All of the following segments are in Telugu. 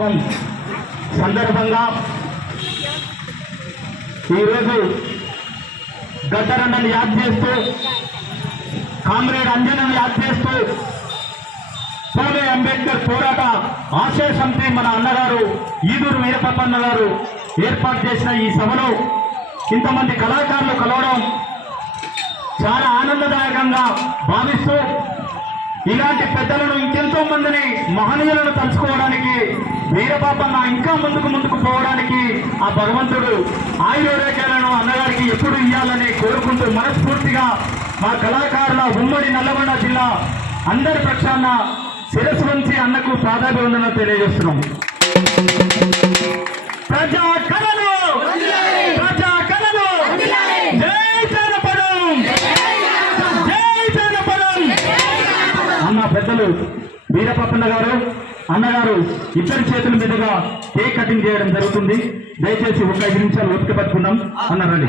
దినోత్సవం సందర్భంగా ఈరోజు గద్దరన్నను యాద్ చేస్తూ కామ్రేడ్ అంజనను యాద్ చేస్తూ పూలే అంబేద్కర్ పోరాట ఆశయ సమితి మన అన్నగారు ఈదూరు వీరపప్పన్న గారు ఏర్పాటు చేసిన ఈ సభలో ఇంతమంది కళాకారులు కలవడం చాలా ఆనందదాయకంగా భావిస్తూ ఇలాంటి పెద్దలను ఇంకెంతో మందిని మహనీయులను తలుచుకోవడానికి వీరపాపన్న ఇంకా ముందుకు ముందుకు పోవడానికి ఆ భగవంతుడు ఆయుర్వేదాలను అన్నగారికి ఎప్పుడు ఇవ్వాలని కోరుకుంటూ మనస్ఫూర్తిగా మా కళాకారుల ఉమ్మడి నల్లగొండ జిల్లా అందరి పక్షాన శిరస్సు వంచి అన్నకు ప్రాధాన్యత తెలియజేస్తున్నాం. ప్రజా కళలు! ప్రజా కళలు! జై జనపదం! జై జనపదం! అన్న పెద్దలు వీరపప్పన్న గారు అన్నగారు ఇద్దరి చేతుల మీదుగా కేక్ కటింగ్ చేయడం జరుగుతుంది. దయచేసి ఒక ఐదు నిమిషాలు ఓపిక పట్టుకున్నాం అన్నారండి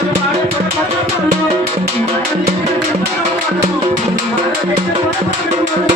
Thank you.